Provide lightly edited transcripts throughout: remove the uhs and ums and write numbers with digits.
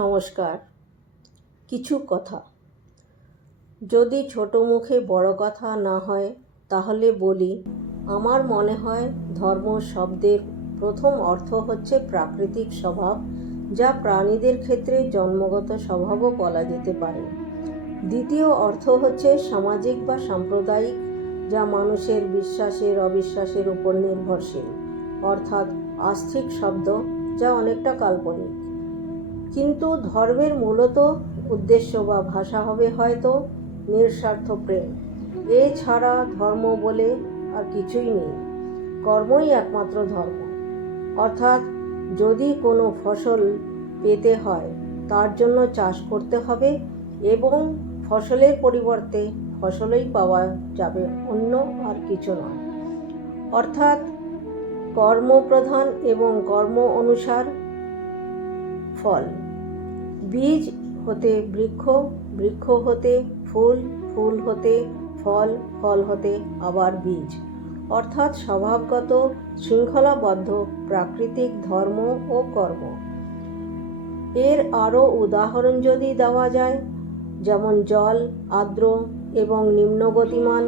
নমস্কার। কিছু কথা যদি ছোট মুখে বড় কথা না হয় তাহলে বলি, আমার মনে হয় ধর্ম শব্দের প্রথম অর্থ হচ্ছে প্রাকৃতিক স্বভাব, যা প্রাণীদের ক্ষেত্রে জন্মগত স্বভাবও বলা যেতে পারে। দ্বিতীয় অর্থ হচ্ছে সামাজিক বা সাম্প্রদায়িক, যা মানুষের বিশ্বাসের অবিশ্বাসের উপর নির্ভরশীল, অর্থাৎ আস্তিক শব্দ, যা অনেকটা কাল্পনিক। কিন্তু ধর্মের মূলত উদ্দেশ্য বা ভাষা হবে হয়তো নিঃস্বার্থ প্রেম। এছাড়া ধর্ম বলে আর কিছুই নেই। কর্মই একমাত্র ধর্ম। অর্থাৎ যদি কোনো ফসল পেতে হয় তার জন্য চাষ করতে হবে এবং ফসলের পরিবর্তে ফসলই পাওয়া যাবে, অন্য আর কিছু নয়। অর্থাৎ কর্মপ্রধান এবং কর্ম অনুসার ফল। বীজ হতে বৃক্ষ, বৃক্ষ হতে ফুল, ফুল হতে ফল, ফল হতে আবার বীজ। অর্থাৎ স্বভাবগত শৃঙ্খলাবদ্ধ প্রাকৃতিক ধর্ম ও কর্ম। এর আরও উদাহরণ যদি দেওয়া যায়, যেমন জল আর্দ্র এবং নিম্নগতিমান,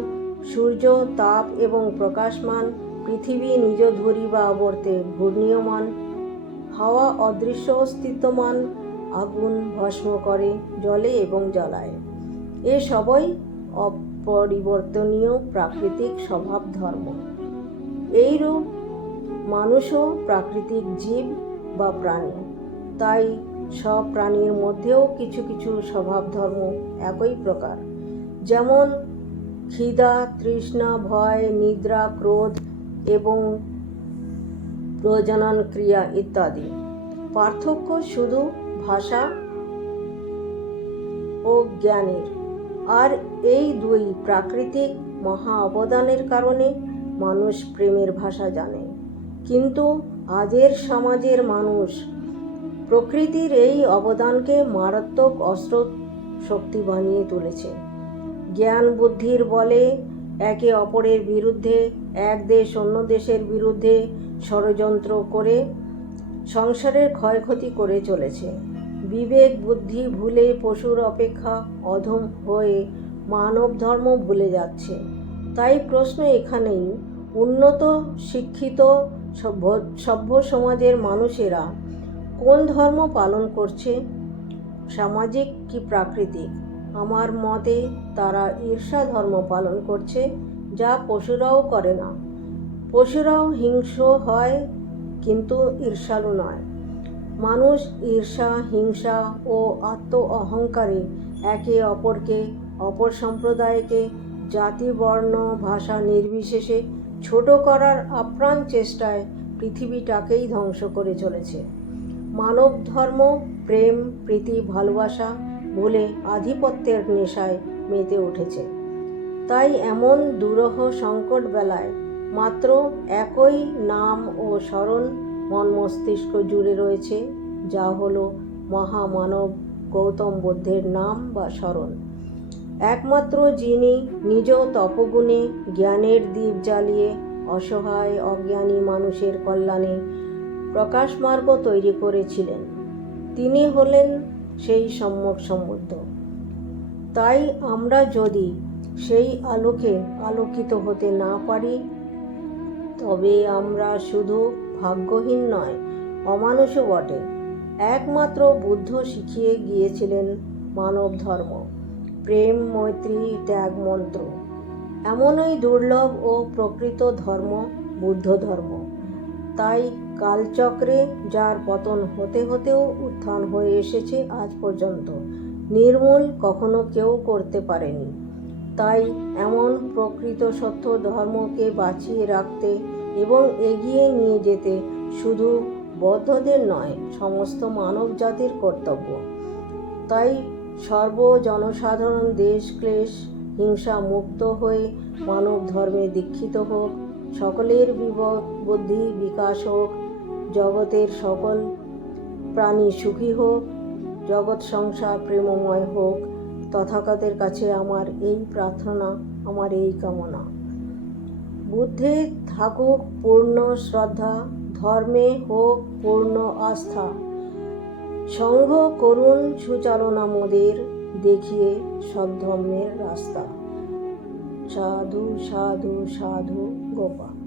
সূর্য তাপ এবং প্রকাশমান, পৃথিবী নিজ ধূলি বা আবর্তে ঘূর্ণীয়মান, হাওয়া অদৃশ্য অস্তিত্বমান, আগুন ভস্ম করে জলে এবং জ্বালায়। এ সবই অপরিবর্তনীয় প্রাকৃতিক স্বভাব ধর্ম। এইরূপ মানুষও প্রাকৃতিক জীব বা প্রাণী। তাই সব প্রাণীর মধ্যেও কিছু কিছু স্বভাব ধর্ম একই প্রকার, যেমন ক্ষিধা, তৃষ্ণা, ভয়, নিদ্রা, ক্রোধ এবং প্রজনন ক্রিয়া ইত্যাদি। পার্থক্য শুধু ভাষা ও জ্ঞানের। আর এই দুই প্রাকৃতিক মহা অবদানের কারণে মানুষ প্রেমের ভাষা জানে। কিন্তু আজের সমাজের মানুষ প্রকৃতির এই অবদানকে মারাত্মক অস্ত্র শক্তি বানিয়ে তুলেছে। জ্ঞান বুদ্ধির বলে একে অপরের বিরুদ্ধে, এক দেশ অন্য দেশের বিরুদ্ধে ষড়যন্ত্র করে সংসারের ক্ষয়ক্ষতি করে চলেছে। বিবেক বুদ্ধি ভুলে পশুর অপেক্ষা অধম হয়ে মানব ধর্ম ভুলে যাচ্ছে। তাই প্রশ্ন এখানেই, উন্নত শিক্ষিত সভ্য সমাজের মানুষেরা কোন ধর্ম পালন করছে, সামাজিক কি প্রাকৃতিক? আমার মতে তারা ঈর্ষা ধর্ম পালন করছে, যা পশুরাও করে না। পশুরাও হিংস্র হয়, কিন্তু ঈর্ষালু নয়। মানুষ ঈর্ষা, হিংসা ও আত্ম অহংকারে একে অপরকে, অপর সম্প্রদায়কে জাতি, বর্ণ, ভাষা নির্বিশেষে ছোট করার আপ্রাণ চেষ্টায় পৃথিবীটাকেই ধ্বংস করে চলেছে। মানব ধর্ম প্রেম, প্রীতি, ভালোবাসা বলে আধিপত্যের নেশায় মেতে উঠেছে। তাই এমন দুরূহ সংকট বেলায় মাত্র একই নাম ও স্মরণ মন মস্তিষ্ক জুড়ে রয়েছে, যা হলো মহামানব গৌতম বুদ্ধের নাম বা স্মরণ। একমাত্র যিনি নিজ তপগুণে জ্ঞানের দীপ জ্বালিয়ে অসহায় অজ্ঞানী মানুষের কল্যাণে প্রকাশমার্গ তৈরি করেছিলেন, তিনি হলেন সেই সম্যক সম্বুদ্ধ। তাই আমরা যদি সেই আলোকে আলোকিত হতে না পারি, তবে আমরা শুধু ভাগ্যহীন নয়, অমানুষও বটে। একমাত্র বুদ্ধ শিখিয়ে গিয়েছিলেন মানব ধর্ম, প্রেম, মৈত্রী, ত্যাগ মন্ত্র। এমনই দুর্লভ ও প্রকৃত ধর্ম বুদ্ধ ধর্ম। তাই কালচক্রে যার পতন হতে হতেও উত্থান হয়ে এসেছে আজ পর্যন্ত, নির্মূল কখনো কেউ করতে পারেনি। তাই এমন প্রকৃত সত্য ধর্মকে বাঁচিয়ে রাখতে এবং এগিয়ে নিয়ে যেতে শুধু বৌদ্ধদের নয়, সমস্ত মানব জাতির কর্তব্য। তাই জনসাধারণ দেশ ক্লেশ হিংসা মুক্ত হয়ে মানব ধর্মে দীক্ষিত হোক, সকলের বুদ্ধি বিকাশ হোক, জগতের সকল প্রাণী সুখী হোক, জগৎ সংসার প্রেমময় হোক। তথাগতের কাছে আমার এই প্রার্থনা, আমার এই কামনা। বুদ্ধে থাকুক পূর্ণ শ্রদ্ধা, ধর্মে হোক পূর্ণ আস্থা, সংঘ করুণ সুচালনা মোদের, দেখিয়ে সদ্ধর্মের রাস্তা। সাধু সাধু সাধু গোপাল।